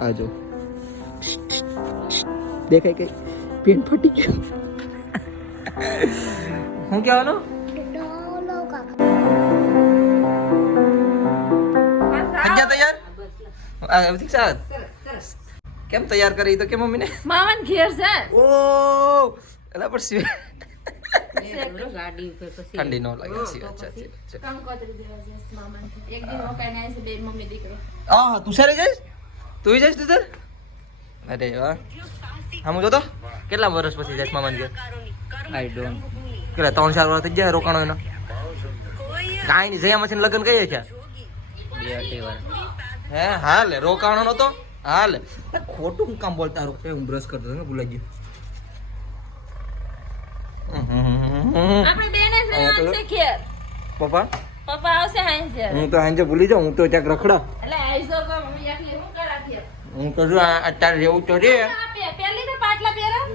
આ જો દેખાય કઈ પેન ફટી ગયું. હું કહેવાનું તૈયાર કેમ તૈયાર કરી તો કે મમ્મીને મામન ઘેર છે. ઓ એલા પર સીવે ગાડી ઉપર પછી ઠંડી નો લાગે સીવે. અચ્છા કામ કોતરી દેવા છે મામન. એક દિન રોકાઈને આવી છે બે મમ્મી દીકરો. હા તું સારી જઈશ તું જઈશ તું સર. અરે વાહ આમ જો તો કેટલા વર્ષ પછી જઈશ મામા ઘેર. આઈ ડોન્ટ કેટલા 3-4 વર્ષ થઈ ગયા રોકાણો એનો. કાંઈ નહીં જયા મશીન લગ્ન કહીએ છે હે હાલ રોકાણો નતો હાલ ખોટું હું કામ બોલતા રહો. હું બ્રશ કરતો હતો ભૂલાઈ ગયું. આપણે બેને છે ઘેર. પપ્પા આવશે હાંજે. હું તો હાંજે ભૂલી જાઉં. હું તો ક્યાંક રખડા. એટલે આઈસો કો મમ્મી એકલી હું કરા ઘેર. હું તો જો અત્યારે રહેવું તો રે. પેલી તો પાટલા પહેરા.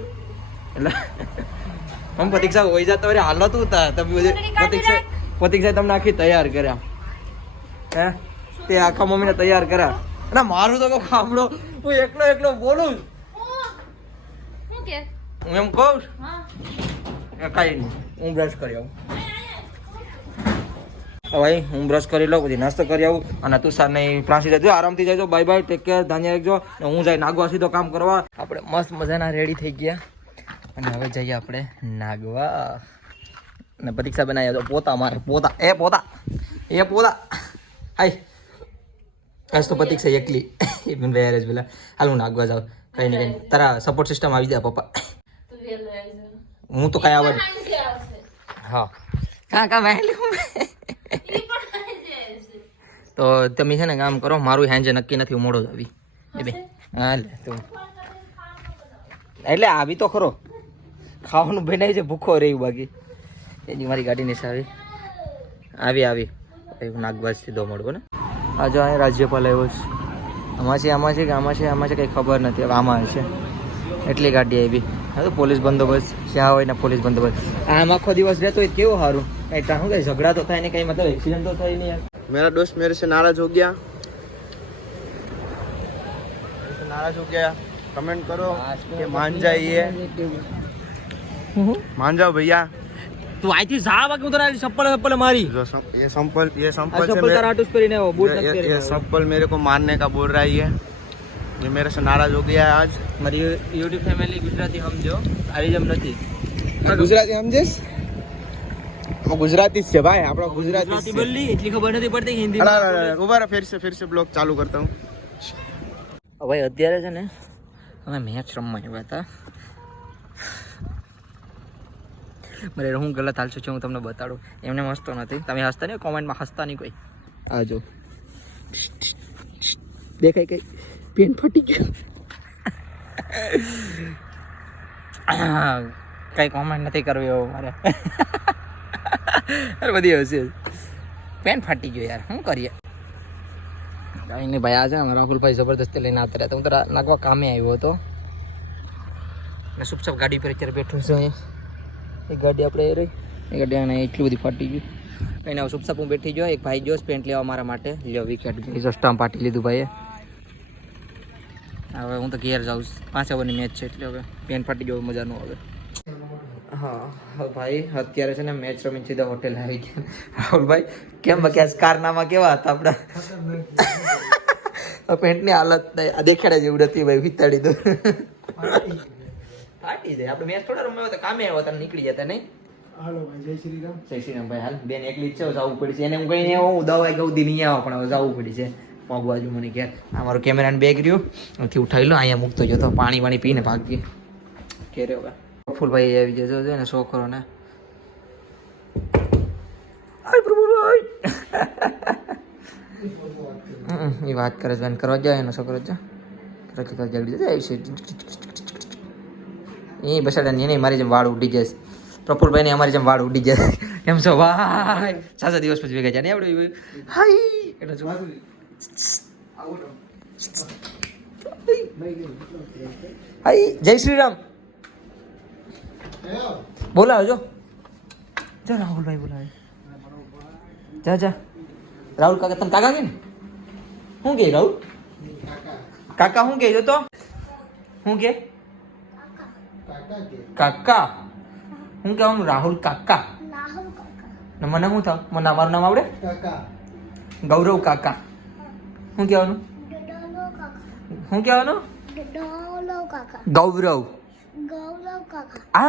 એટલે હમ પ્રતીક્ષા હોય જતા વરે હાલત ઉતા તમે પ્રતીક્ષા તમને આખી તૈયાર કર્યા હે તે આખા મમ્મીને તૈયાર કર્યા. અને મારું તો ખામડો હું એકલો બોલું હું કે હું એમ કહું હા કઈ નહીં હું બ્રશ કરી આવું. ભાઈ હું બ્રશ કરી લઉં પછી નાસ્તો કરી આવું. અને તું સાર નહીં પ્લાસી જજો આરામથી જજો. બાય બાય ટેક કેર ધ્યાન રાખજો. હું જાય નાગવા સીધો કામ કરવા. આપણે મસ્ત મજાના રેડી થઈ ગયા અને હવે જઈએ આપણે નાગવા. અને પરીક્ષા બનાવી તો પોતા મારે પોતા હાય આજ તો પરીક્ષા એકલી ભાઈ પેલા હાલ હું નાગવા જાઉં. કઈ નહીં તારા સપોર્ટ સિસ્ટમ આવી જાય પપ્પા. હું તો કઈ આવડે હા કાં વહેલી તો તમે છે ને કામ કરો. મારું હેન્જે નક્કી નથી મોડો જ આવી હા લે તું એટલે આવી તો ખરો ખાવાનું બનાવી છે ભૂખો રહ્યું બાકી એની મારી ગાડીની સાવી આવી હું નાગવાજ સીધો મળવો ને. આ જો અહીં રાજ્યપાલ આવ્યો છે. આમાં છે કંઈ ખબર નથી. હવે આમાં છે એટલી ગાડી આવી. હા તો પોલીસ બંદોબસ્ત જ્યાં હોય ને પોલીસ બંદોબસ્ત. આમ આખો દિવસ રહેતો હોય કેવું સારું. કઈ શું કઈ ઝઘડા તો થાય ને કઈ મતલબ એક્સિડન્ટ તો થાય નહીં. मेरा दोस्त मेरे से नाराज हो गया कमेंट करो कि मान जाइए मान जाओ भैया. તું આઈથી જા બાકી હું તને ચપ્પલ મારી जो ये संपल से તારા આટુસ પહેરીને આવો બૂટ નથી ये પહેરીને संपल मेरे को मारने का बोल रहा है ये मेरे से नाराज हो गया है आज. મારી યુટ્યુબ ફેમિલી ગુજરાતી સમજો આવી જેમ નથી. गुजराती समझेस गुजराती से भाई આપડો ગુજરાતી गुजराती બોલી એટલી ખબર નથી પડતી હિન્દી उबारा फिर से ब्लॉग चालू करता हूँ. ભાઈ અત્યારે છે ને અમે મેચ રમવા આવ્યા હતા. મારે હું ગલત હાલશું છું હું તમને બતાડું. એમને હસતો નથી. તમે હસતા નહીં કોમેન્ટમાં હસતા નહીં કોઈ. આ જો દેખાય કઈ પેન ફટી ગયું. કઈ કોમેન્ટ નથી કરવી એવું મારે. અરે બધી હશે પેન ફાટી ગયો યાર શું કરીએ. કઈ નહીં ભાઈ આજે રાહુલભાઈ જબરદસ્તી લઈને આવતા રહ્યા. હું તો નાગવા કામે આવ્યો હતો ને સુપસાપ ગાડી પર અત્યારે બેઠું છે. એ ગાડી આપણે એ રહી એ ગાડી અને એટલી બધી ફાટી ગયું. કંઈ ના સુપસાપ હું બેઠી ગયો. એક ભાઈ ગયો પેન્ટ લેવા મારા માટે. લ્યો વિકેટ ગઈ સ્ટમ્પ પાટી લીધું ભાઈએ. હવે હું તો ઘેર જાઉં. 5 ઓવરની મેચ છે એટલે હવે પેન ફાટી ગયો મજા ન આવે. હા ભાઈ અત્યારે છે ને મેચ રમીને સીધા હોટેલ આવી ગયા. રાહુલભાઈ કેમ બક્યા કારનામાં કેવા હતા આપણા પેન્ટની હાલત દેખાડે જેવું નથી ભાઈ. વિતાડી દો ફાટી જાય. આપણે મેચ થોડા રમ્યા હતા કામે આવ્યા હતા નીકળી જતા નહીં. હાલો ભાઈ જય શ્રી રામ. જય શ્રી રામ ભાઈ. હાલ બેન એકલી જ છે જવું પડશે. એને હું કઈ નહીં હું દવા ગૌ દી નહીં આવા પણ હવે જવું પડી છે પગ બાજુ મને ઘેર. આ મારું કેમેરાનું બેગ રહ્યું અહીંથી ઉઠાવી લો. અહીંયા મૂકતો જતો પાણી પીને ભાગીએ ઘેરે. હવે ફૂલભાઈ આવી જજો છે ને છોકરો ને એ વાત કરે છે કરવા જાય એનો છોકરો જગડી જાય છે એ બસાડા નહીં મારી જેમ વાળ ઉડી જશે. પ્રફુલભાઈ ને અમારી જેમ વાળ ઉડી જશે એમ છો ભાઈ. 7 દિવસ પછી ભેગા જાય ને આપણે હાઈ એટલે હાઈ જય શ્રી રામ બોલાવો જો રાહુલભાઈ બોલાવે. જા રાહુલ કાકા તને કાકા કે ને શું કે રાહુલ કાકા શું કે તો શું કે કાકા હું કહેવાનું રાહુલ કાકા ને મને શું થાવ મને અમારું નામ આવડે ગૌરવ કાકા શું કહેવાનું શું કહેવાનું ગૌરવ આ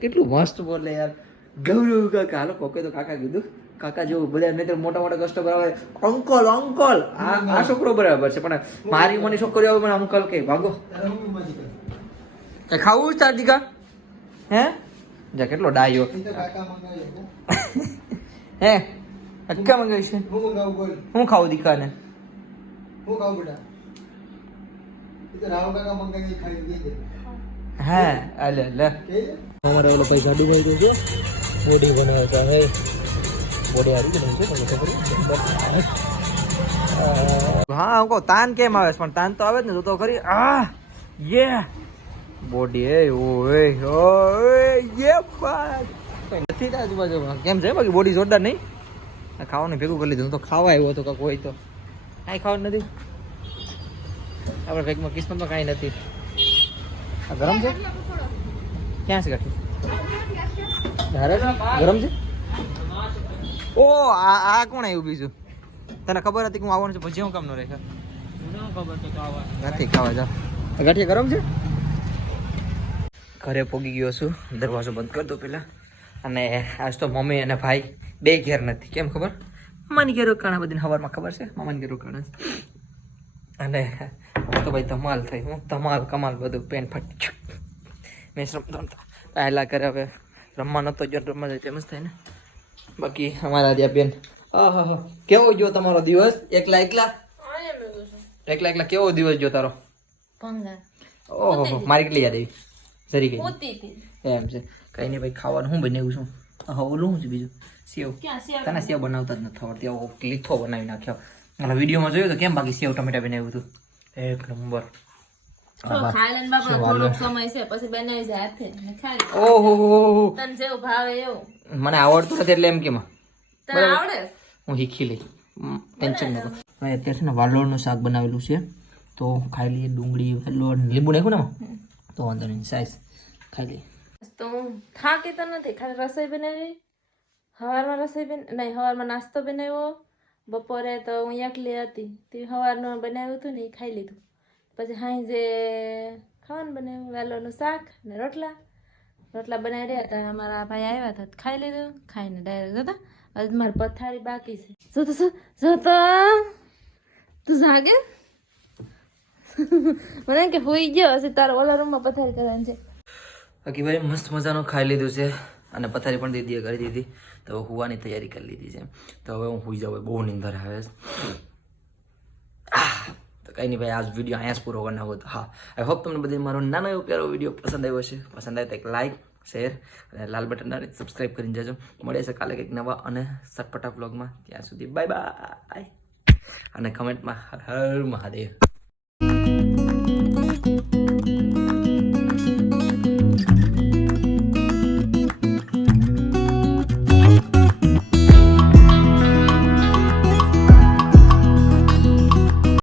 કેટલું મસ્ત બોલે યાર ગૌરવ કાકા હાલો કોકે તો કાકા કીધું કાકા જેવું બધા નહીં તો મોટા મોટા કસ્ટમર આવે અંકલ અંકલ આ છોકરો બરાબર છે પણ મારી મને છોકરી આવે મને અંકલ કે ભાગો કઈ ખાવું ચાર દીકા હે જા કેટલો ડાયો હે અક્કા મંગાવી છે હું ખાવું દીકાને હા અલે લે અમારે ઓલો ભાઈ જાડુ ભાઈ તો જો બોડી બનાવતા હે બોડી હારી બની છે તમને ખબર હા હું કહું તાન કેમ આવે પણ તાન તો આવે જ ને તો ખરી યે બોડી એ ઓય યે બાત નથી ને આજુબાજુમાં કેમ છે બાકી બોડી જોરદાર નહીં ખાવાનું ભેગું કરી લીધું તો ખાવા આવ્યો હતો કાંઈ હોય તો કાંઈ ખાવાનું નથી આપણે ભેગમાં કિસ્મતમાં કાંઈ નથી આ ગરમ છે ક્યાં છે કાકી ગરમ છે ઓ આ કોણ આવ્યું બીજું તને ખબર હતી કે હું આવવાનું છે પછી હું કામ ન રેખા નથી ખાવા જા ગાંઠિયા ગરમ છે ઘરે પોગી ગયો છું દરવાજો બંધ કરી દો પેલા અને આજ તો મમ્મી અને ભાઈ બે ઘેર નથી કેમ ખબર મામાની ઘેર રોકાણા બધી સવારમાં ખબર છે મામાની ઘેર રોકાણા અને તો ભાઈ ધમાલ થઈ હું ધમાલ કમાલ બધું પેન ફાટી મેચ રમતો પહેલા કરે હવે રમવા નતો જો રમવા જાય તેમ જ થાય ને બાકી અમારા ત્યાં બેન હા કેવો ગયો તમારો દિવસ એકલા એકલા કેવો દિવસ ગયો તારો ઓહો મારી કેટલી યાદ આવી સરી ગઈ એમ છે કઈ નહીં ભાઈ ખાવાનું હું બનાવ્યું છું હા ઓલું શું છે બીજું સેવ તને સેવ બનાવતા જ નથી આવડતી આવો લીથો બનાવી નાખ્યો મને વિડીયોમાં જોયું તો કેમ બાકી સેવ ટમેટા બનાવ્યું હતું એક નંબર મને આવડતું નથી એટલે એમ કેમ હું શીખી લઈ ટેન્શન ન અત્યારે છે ને વાલોળનું શાક બનાવેલું છે તો ખાઈ લઈએ ડુંગળી વાલોળ લીંબુ નાખ્યું ને તો વાંધો નહીં સાઈઝ ખાઈ લઈએ તો હું થાકી તો નથી ખાલી રસોઈ બનાવી સવારમાં રસોઈ નહીં સવારમાં નાસ્તો બનાવ્યો બપોરે તો હું એકલી હતી તે સવારનું બનાવ્યું હતું ને એ ખાઈ લીધું પછી સાંજે ખાવાનું બનાવ્યું વાલોળનું શાક ને રોટલા બનાવી રહ્યા હતા અમારા ભાઈ આવ્યા હતા ખાઈ લીધું ખાઈને ડાયરેક્ટ હતા હજી મારી પથારી બાકી છે જો તો તું જાગે મને કે હોઈ ગયો હશે તારા ઓલા રૂમમાં પથારી કરવાની છે બાકી ભાઈ મસ્ત મજાનું ખાઈ લીધું છે અને પથારી પણ દીદીએ કરી દીધી તો હુવાની તૈયારી કરી લીધી છે તો હવે હું હુઈ જાઉં બહુ નીંદર આવે છે તો કંઈ નહીં ભાઈ આજ વિડીયો અહીંયા જ પૂરો કરી નાખો તો હા આઈ હોપ તમને બધી મારો નાનો એવો પ્યારો વિડીયો પસંદ આવ્યો છે પસંદ આવે તો એક લાઈક શેર અને લાલ બટન સબસ્ક્રાઈબ કરીને જજો મળે છે કાલે કંઈક નવા અને સટપટા વ્લોગમાં ત્યાં સુધી બાય બાય અને કમેન્ટમાં હર હર મહાદેવ